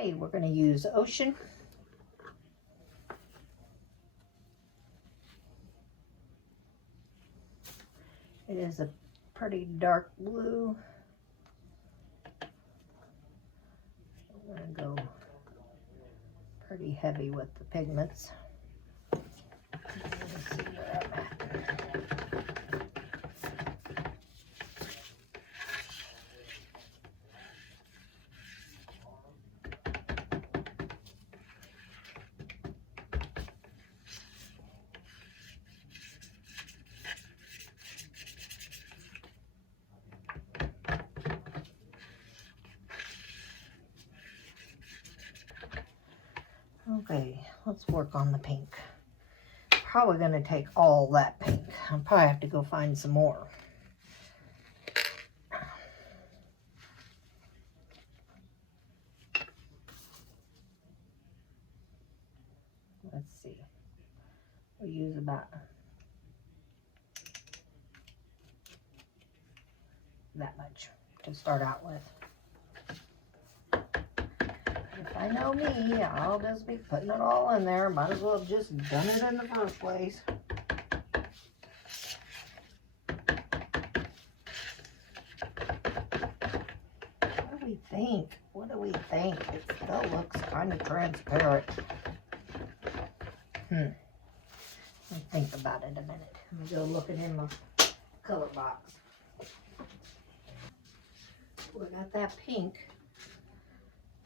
Okay, we're going to use Ocean. It is a pretty dark blue. I'm going to go pretty heavy with the pigments. Let's see where I'm at. Okay, let's work on the pink. Probably going to take all that pink. I'll probably have to go find some more. Let's see. We'll use about that much to start out with. If I know me, I'll just be putting it all in there. Might as well have just done it in the first place. What do we think? What do we think? It still looks kind of transparent. Let me think about it a minute. Let me go looking in my color box. We got that pink.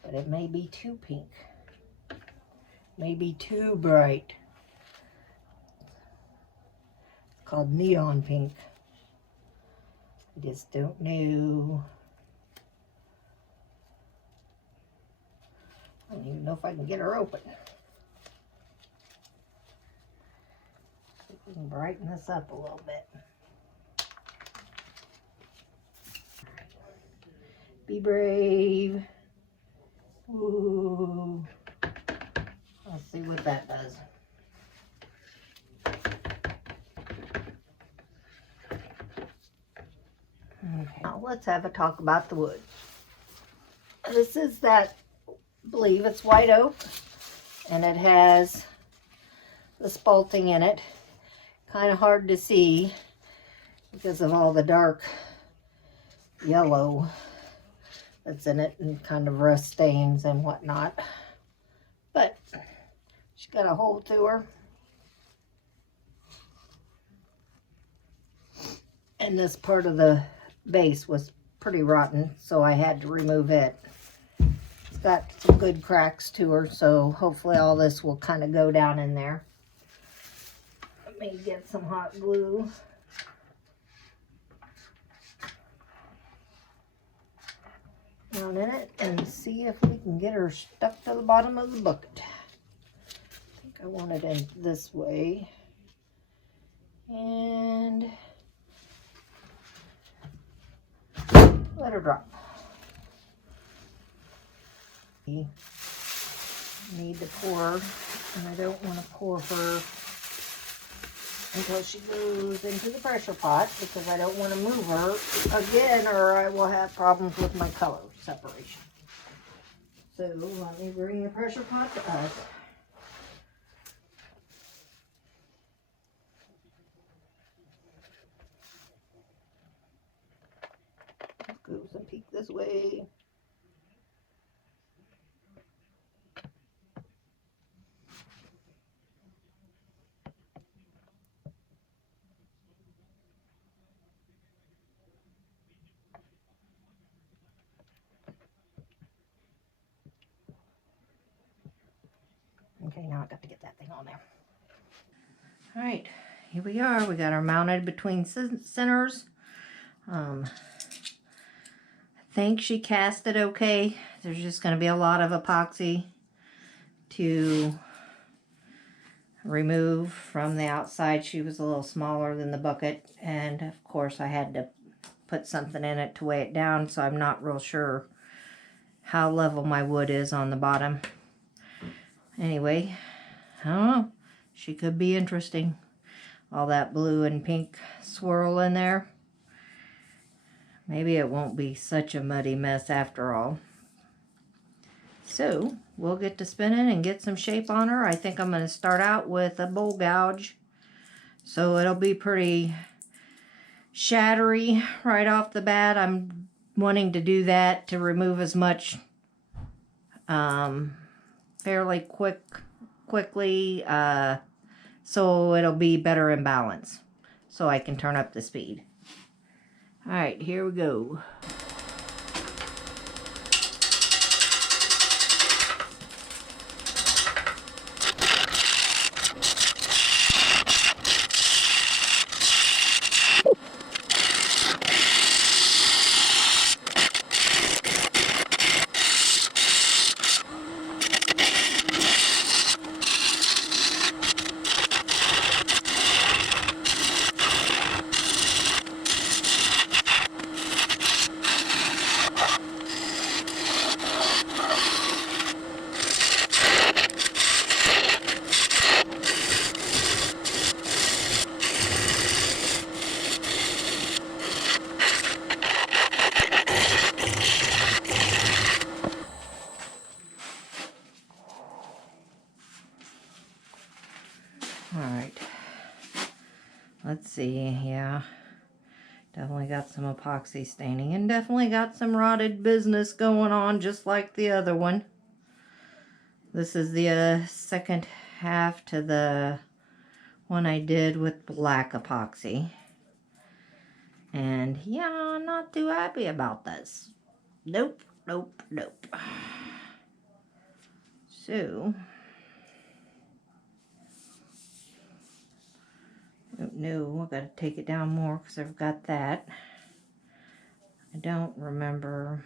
But it may be too pink. Maybe too bright. It's called neon pink. I just don't know. I don't even know if I can get her open. See if we can brighten this up a little bit. Be brave. Ooh. Let's see what that does. Okay, now let's have a talk about the wood. This is that, I believe it's white oak, and it has the spalting in it. Kind of hard to see because of all the dark yellow that's in it and kind of rust stains and whatnot. But she's got a hole to her. And this part of the base was pretty rotten, so I had to remove it. It's got some good cracks to her, so hopefully all this will kind of go down in there. Let me get some hot glue. Down in it and see if we can get her stuck to the bottom of the bucket. I think I want it in this way. And let her drop. Need to pour her, and I don't want to pour her until she goes into the pressure pot because I don't want to move her again or I will have problems with my color separation. So let me bring the pressure pot to us. Go some peek this way. Okay, now I got to get that thing on there. All right, here we are. We got our mounted between centers. I think she cast it okay. There's just going to be a lot of epoxy to remove from the outside. She was a little smaller than the bucket, and of course I had to put something in it to weigh it down, so I'm not real sure how level my wood is on the bottom. Anyway, I don't know. She could be interesting. All that blue and pink swirl in there. Maybe it won't be such a muddy mess after all. So we'll get to spinning and get some shape on her. I think I'm going to start out with a bowl gouge. So it'll be pretty shattery right off the bat. I'm wanting to do that to remove as much fairly quickly so it'll be better in balance. So I can turn up the speed. Alright, here we go. Alright, let's see, yeah, definitely got some epoxy staining and definitely got some rotted business going on just like the other one. This is the second half to the one I did with black epoxy. And yeah, I'm not too happy about this. Nope, nope, nope. So... no, I've got to take it down more because I've got that. I don't remember.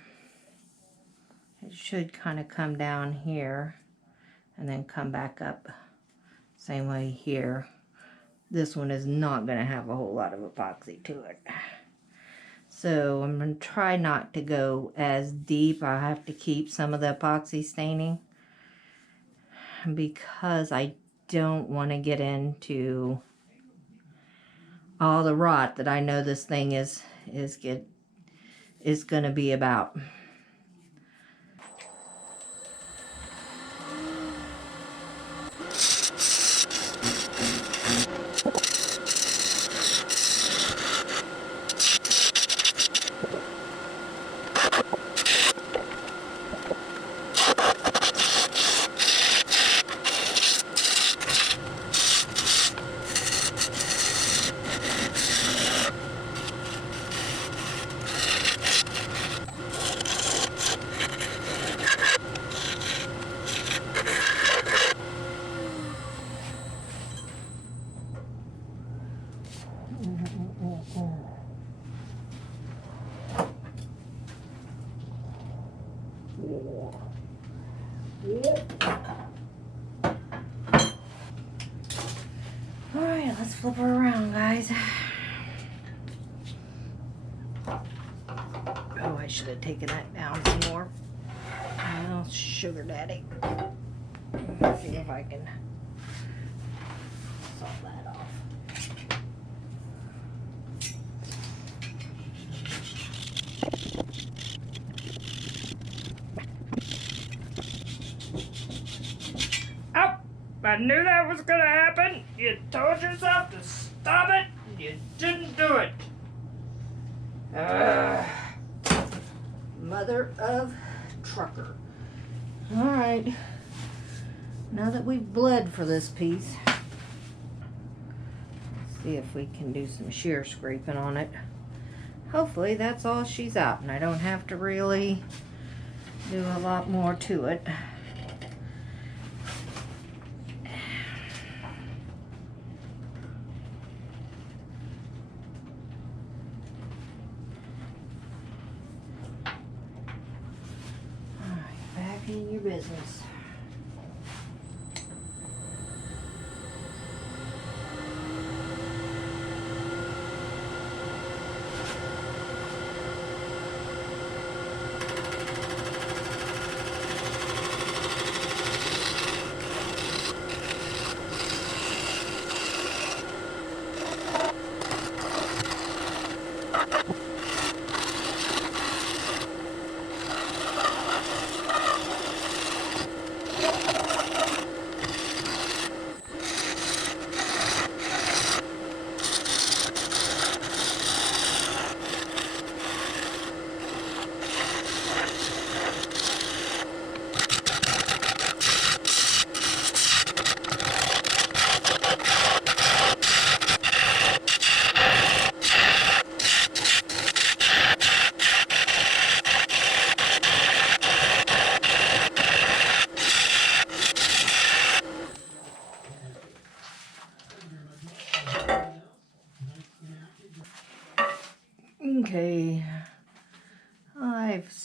It should kind of come down here and then come back up. Same way here. This one is not going to have a whole lot of epoxy to it. So I'm going to try not to go as deep. I have to keep some of the epoxy staining because I don't want to get into all the rot that I know this thing is going to be about. Alright, let's flip her around, guys. Oh, I should have taken that down some more. Oh, sugar daddy. Let's see if I can solve that off. I knew that was gonna happen. You told yourself to stop it. You didn't do it. Mother of trucker. Alright. Now that we've bled for this piece, let's see if we can do some shear scraping on it. Hopefully that's all she's out and I don't have to really do a lot more to it. In your business.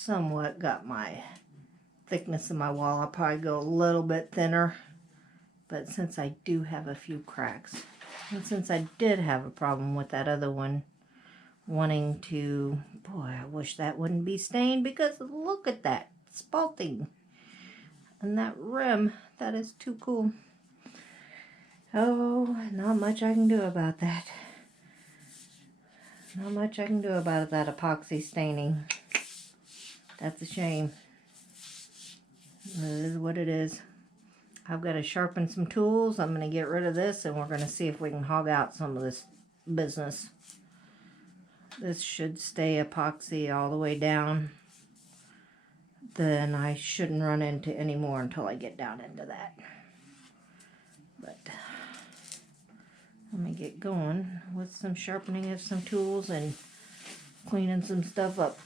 somewhat got my thickness of my wall. I'll probably go a little bit thinner. But since I do have a few cracks, and since I did have a problem with that other one, wanting to, boy, I wish that wouldn't be stained, because look at that spalting. And that rim, that is too cool. Oh, not much I can do about that. Not much I can do about that epoxy staining. That's a shame. It is what it is. I've got to sharpen some tools. I'm going to get rid of this, and we're going to see if we can hog out some of this business. This should stay epoxy all the way down. Then I shouldn't run into any more until I get down into that. But let me get going with some sharpening of some tools and cleaning some stuff up.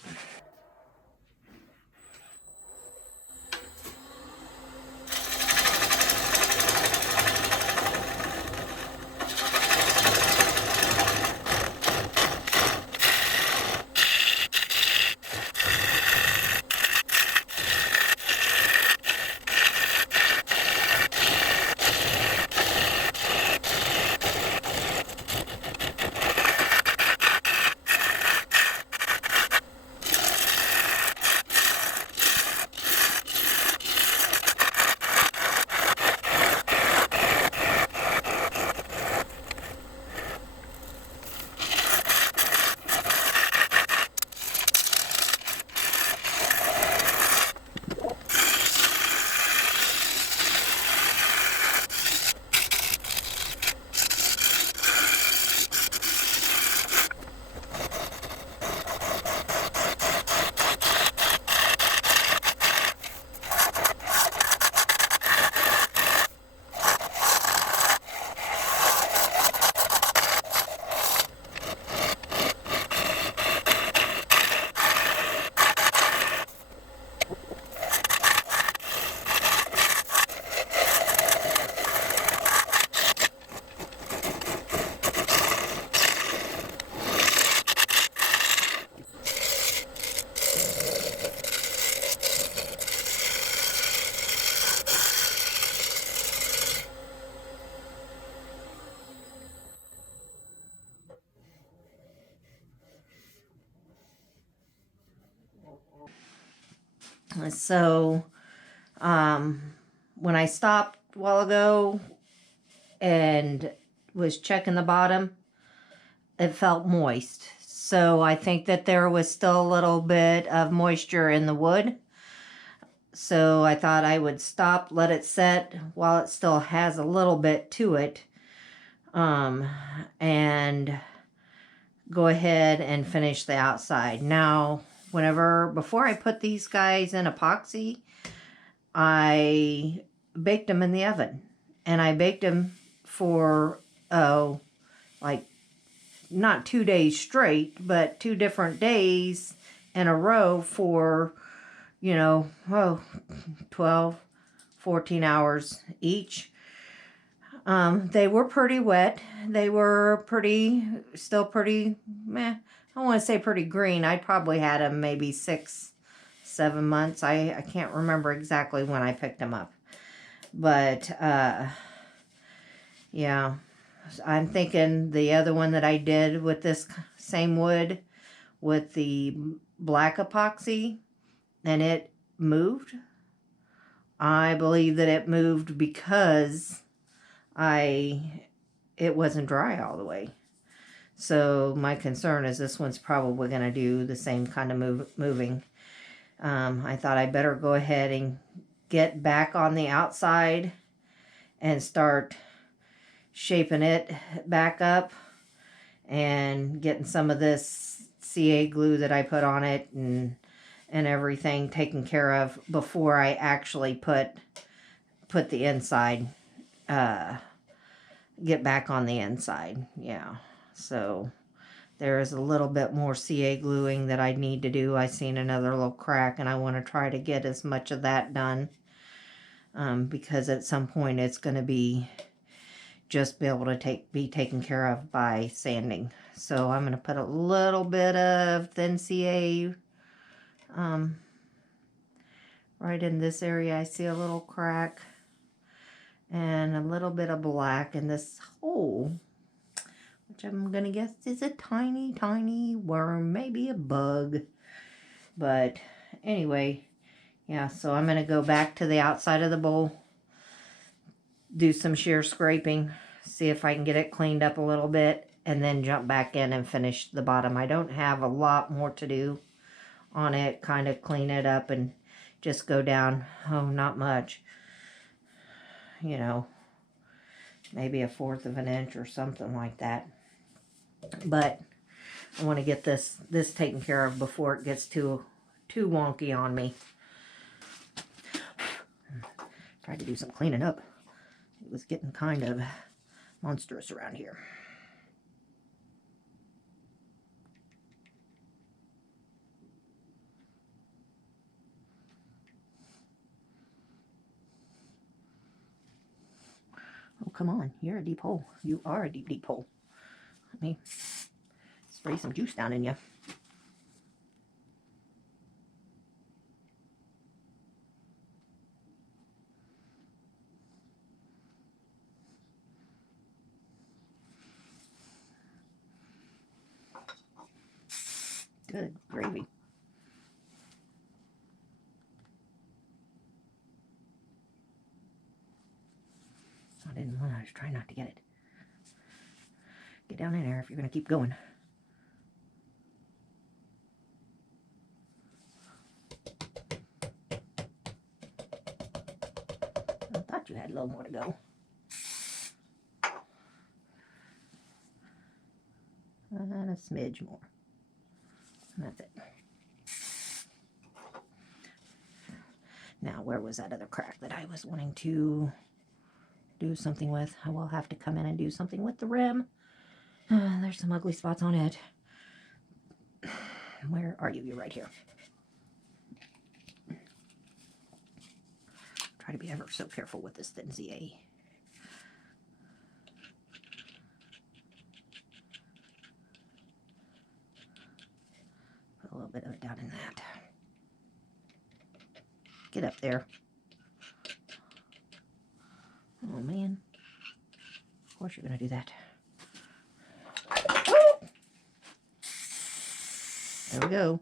So, when I stopped a while ago and was checking the bottom, it felt moist. So I think that there was still a little bit of moisture in the wood. So I thought I would stop, let it set while it still has a little bit to it. And go ahead and finish the outside. Now, before I put these guys in epoxy, I baked them in the oven. And I baked them for, like not 2 days straight, but 2 different days in a row for, 12, 14 hours each. They were pretty wet. They were still pretty, I don't want to say pretty green. I probably had them maybe 6, 7 months. I can't remember exactly when I picked them up. But, yeah, I'm thinking the other one that I did with this same wood with the black epoxy, and it moved. I believe that it moved because it wasn't dry all the way. So my concern is this one's probably going to do the same kind of moving. I thought I better go ahead and get back on the outside and start shaping it back up and getting some of this CA glue that I put on it and everything taken care of before I actually put the inside, get back on the inside. Yeah, so there is a little bit more CA gluing that I need to do. I seen another little crack, and I want to try to get as much of that done, because at some point it's going to be just be able to be taken care of by sanding. So I'm going to put a little bit of thin CA Right in this area I see a little crack and a little bit of black in this hole, which I'm gonna guess is a tiny, tiny worm, maybe a bug. But anyway, yeah, so I'm gonna go back to the outside of the bowl, do some shear scraping, see if I can get it cleaned up a little bit, and then jump back in and finish the bottom. I don't have a lot more to do on it, kind of clean it up and just go down, oh, not much, you know, maybe 1/4 of an inch or something like that. But I want to get this taken care of before it gets too wonky on me. Tried to do some cleaning up. It was getting kind of monstrous around here. Oh, come on. You're a deep hole. You are a deep, deep hole. Let me spray some juice down in you. Good gravy. I didn't want to. I was trying not to get it. Get down in there if you're going to keep going. I thought you had a little more to go. And a smidge more. And that's it. Now, where was that other crack that I was wanting to do something with? I will have to come in and do something with the rim. There's some ugly spots on it. Where are you? You're right here. Try to be ever so careful with this thin ZA. Put a little bit of it down in that. Get up there. Oh man. Of course you're going to do that. There we go.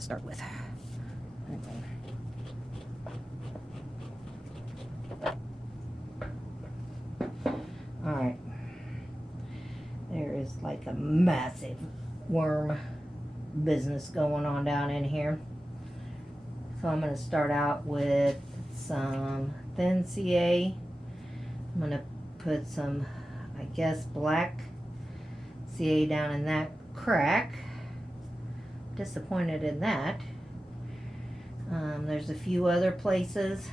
Start with. All right. There is like a massive worm business going on down in here. So I'm going to start out with some thin CA. I'm going to put some, I guess, black CA down in that crack. Disappointed in that. There's a few other places.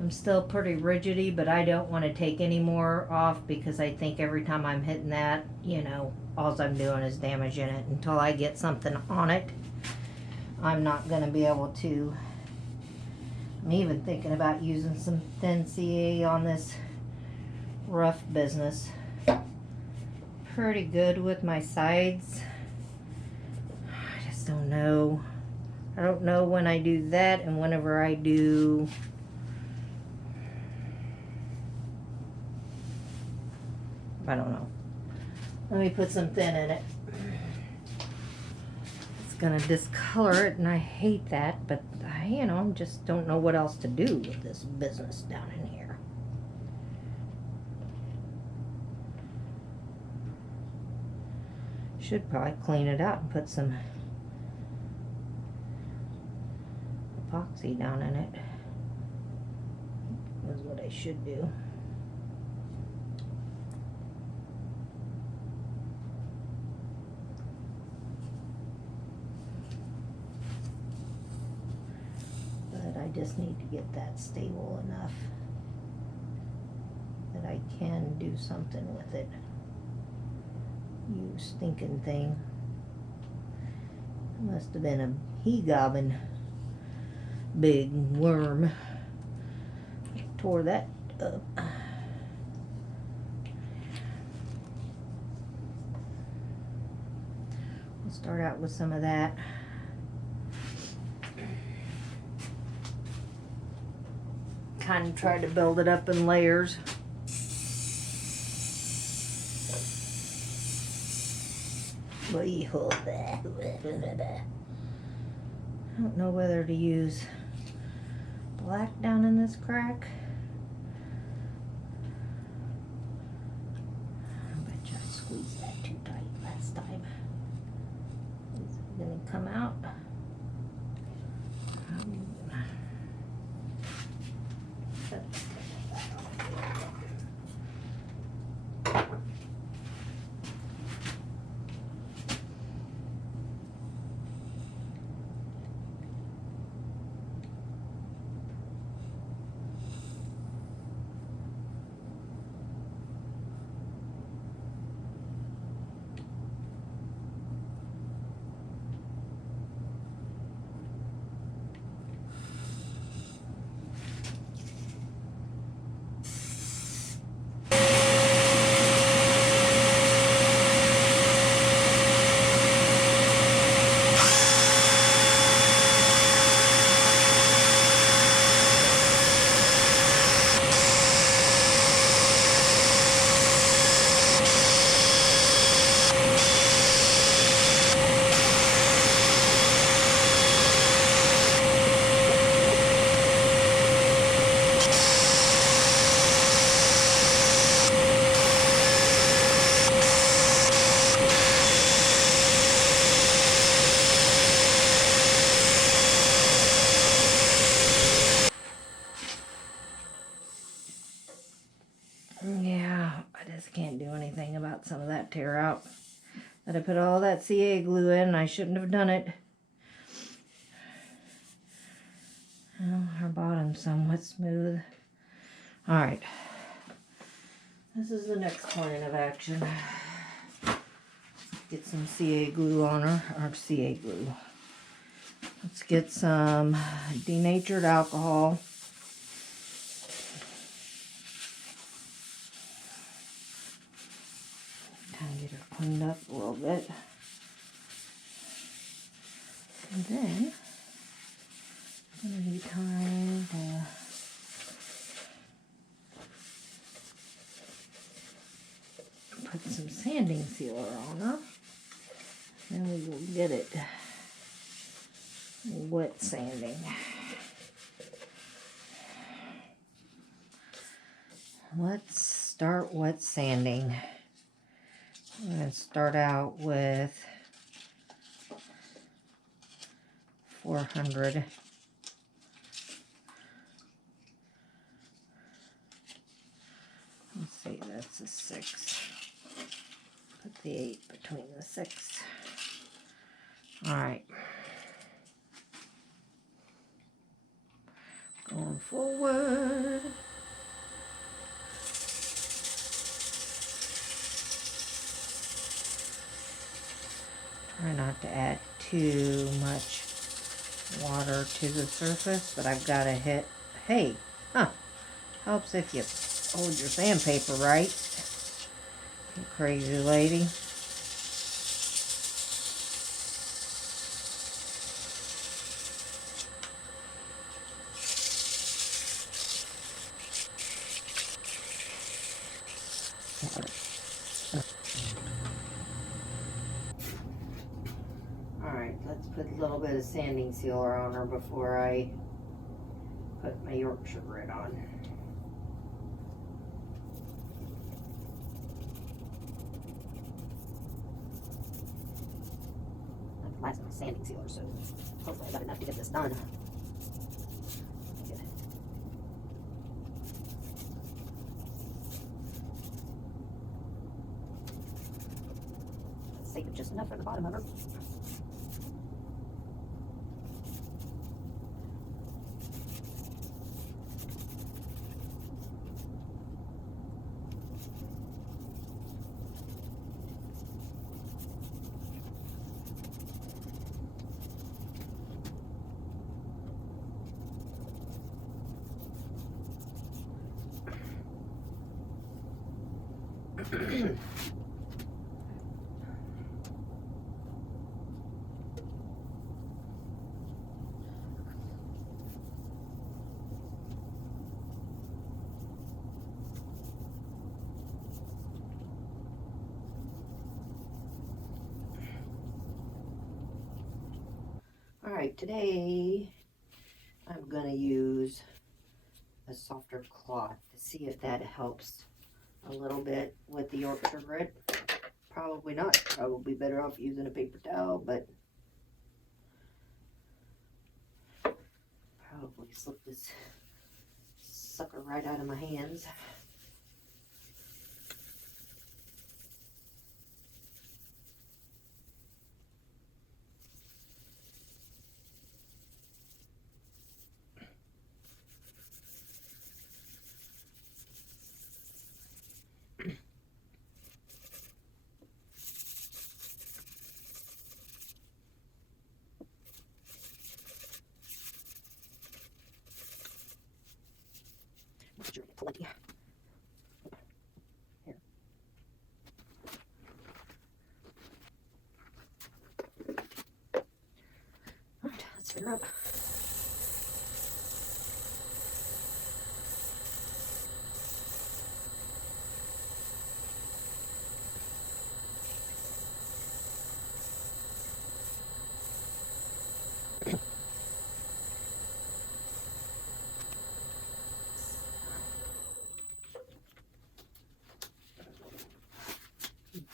I'm still pretty rigidy, but I don't want to take any more off because I think every time I'm hitting that, you know, all I'm doing is damaging it. Until I get something on it, I'm not going to be able to I'm even thinking about using some thin CA on this rough business. Pretty good with my sides. I just don't know. I don't know when I do that and whenever I do I don't know. Let me put some thin in it. It's gonna discolor it and I hate that, but I just don't know what else to do with this business down in here. Should probably clean it out and put some epoxy down in it. That's what I should do. But I just need to get that stable enough that I can do something with it. You stinking thing. Must have been a he-gobbin big worm. Tore that up. We'll start out with some of that. Kind of try to build it up in layers. I don't know whether to use black down in this crack. I bet you I squeezed that too tight last time. Is it gonna come out? Yeah, I just can't do anything about some of that tear out. But I put all that CA glue in and I shouldn't have done it. Well, her bottom's somewhat smooth. Alright. This is the next plan of action. Get some CA glue on her, or CA glue. Let's get some denatured alcohol. Kind of get her cleaned up a little bit. And then, it's going to be time to put some sanding sealer on her. Then we will get it wet sanding. Let's start wet sanding. I'm going to start out with 400. Let's see, that's a 6. Put the 8 between the 6. Alright. Going forward. Try not to add too much water to the surface, but I've got to hit, hey, helps if you hold your sandpaper right, you crazy lady. Alright, let's put a little bit of sanding sealer on her before I put my Yorkshire grit on. That's the last of my sanding sealer, so hopefully I got enough to get this done. Let's save just enough for the bottom of her. Alright, today I'm going to use a softer cloth to see if that helps a little bit with the Yorkshire grit. Probably not. Probably better off using a paper towel, but probably slip this sucker right out of my hands. Plenty. Here. Alright, let's fill her up.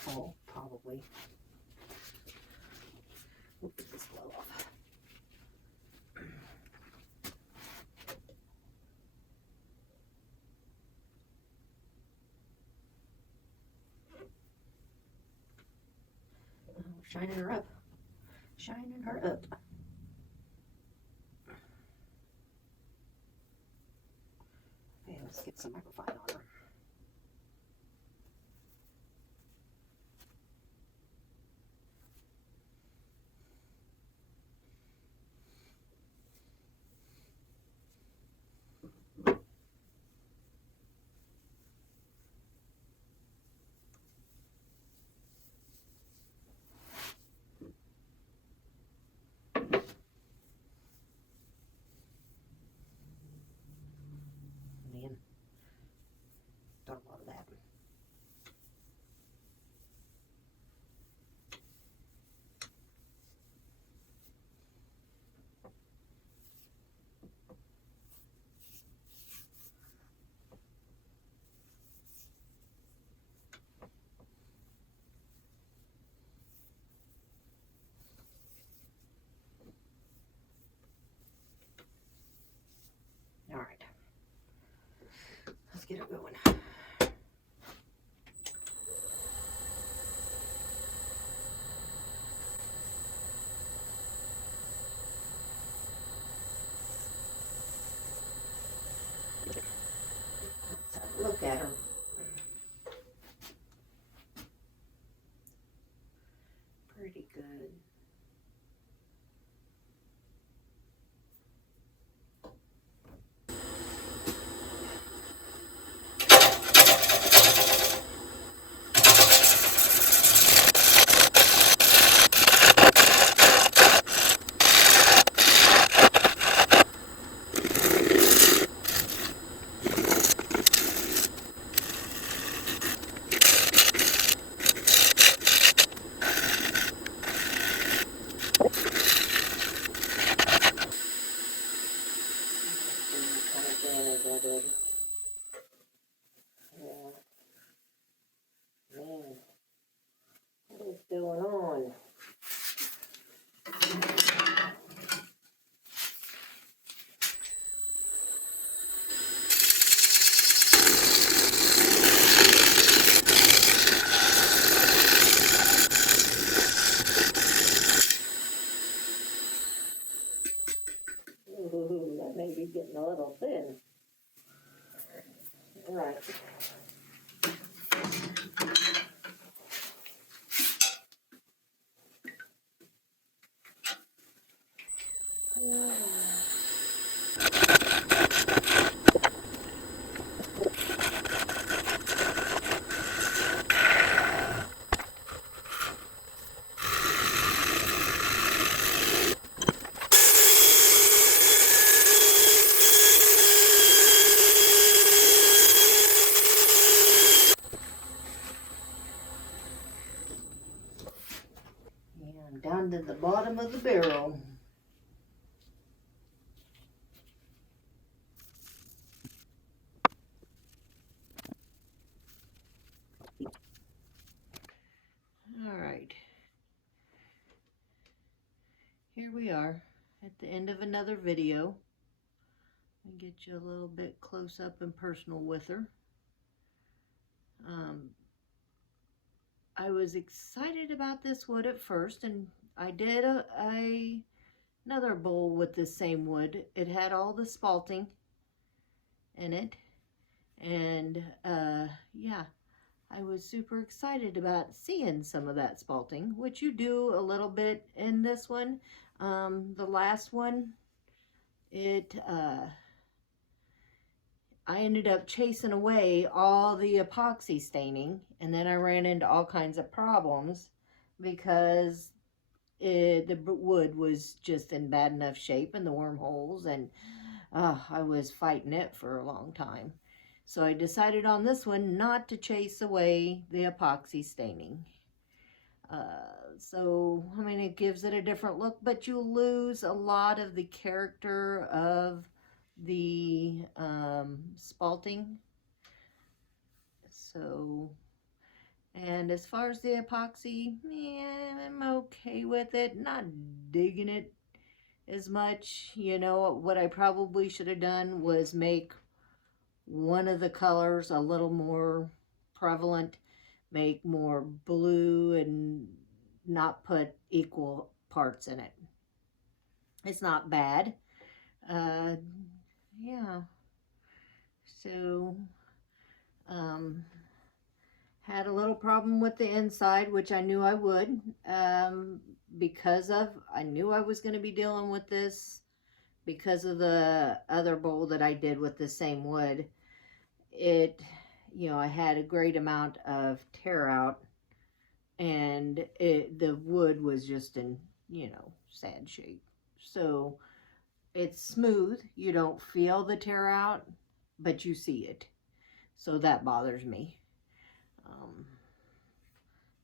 Oh, probably. We'll get this glove off. Shining her up. Shining her up. Okay, let's get some microfine on her. Man, done a lot of that. All right, let's get her going. Let's have a look at her. Pretty good. kind of damage I did. Yeah. Man, what is going on? Ooh, that may be getting a little thin. All right. And down to the bottom of the barrel. All right. Here we are at the end of another video. I'll get you a little bit close up and personal with her. I was excited about this wood at first, and I did another bowl with the same wood. It had all the spalting in it, and yeah, I was super excited about seeing some of that spalting, which you do a little bit in this one. The last one, I ended up chasing away all the epoxy staining, and then I ran into all kinds of problems because the wood was just in bad enough shape and the wormholes, and I was fighting it for a long time. So I decided on this one not to chase away the epoxy staining. So, I mean, it gives it a different look, but you lose a lot of the character of the spalting. So, and as far as the epoxy, yeah, I'm okay with it. Not digging it as much. You know, what I probably should have done was make one of the colors a little more prevalent, make more blue, and not put equal parts in it. It's not bad. Yeah. So, had a little problem with the inside, which I knew I would, because I knew I was going to be dealing with this because of the other bowl that I did with the same wood. I had a great amount of tear out, and the wood was just in, sad shape. So it's smooth. You don't feel the tear out, but you see it. So that bothers me.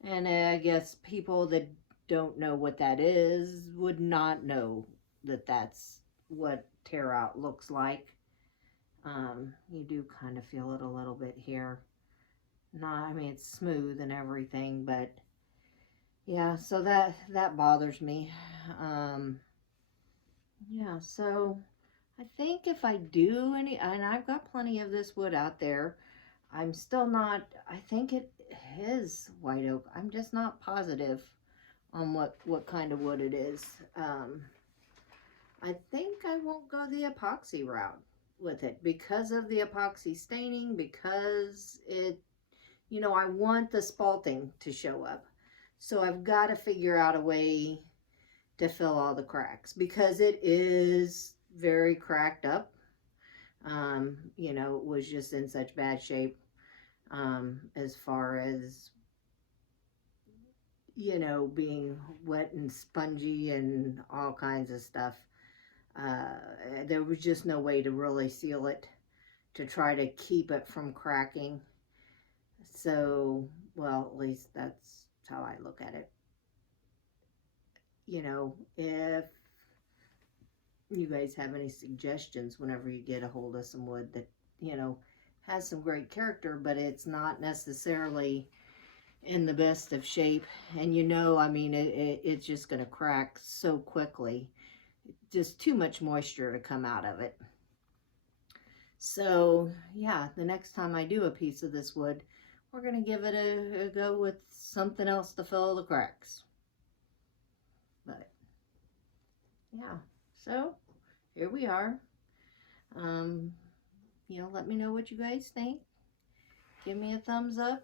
And I guess people that don't know what that is would not know that that's what tear out looks like. You do kind of feel it a little bit here. I mean, it's smooth and everything, but yeah, so that bothers me. Yeah, so I think if I do and I've got plenty of this wood out there, I'm still not, I think it is white oak. I'm just not positive on what kind of wood it is. I think I won't go the epoxy route with it because of the epoxy staining, because I want the spalting to show up. So I've got to figure out a way to fill all the cracks because it is very cracked up. It was just in such bad shape, as far as, being wet and spongy and all kinds of stuff. There was just no way to really seal it to try to keep it from cracking. So, well, at least that's how I look at it. If you guys have any suggestions whenever you get a hold of some wood that, you know, has some great character, but it's not necessarily in the best of shape. And you know, I mean, it's just going to crack so quickly. Just too much moisture to come out of it. So yeah, the next time I do a piece of this wood, we're going to give it a go with something else to fill the cracks. But yeah, so here we are. You know, let me know what you guys think. Give me a thumbs up.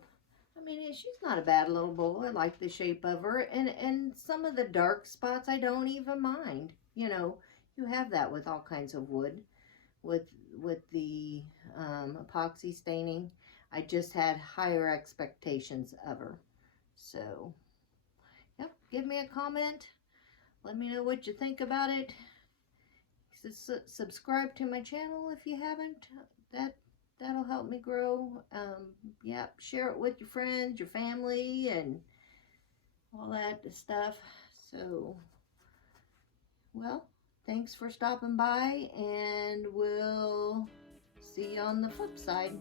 I mean, she's not a bad little bowl. I like the shape of her. And some of the dark spots I don't even mind. You know, you have that with all kinds of wood. With the epoxy staining, I just had higher expectations of her. So, yep, give me a comment. Let me know what you think about it. Subscribe to my channel if you haven't. That'll help me grow. Yeah, share it with your friends, your family, and all that stuff. So, well, thanks for stopping by, and we'll see you on the flip side.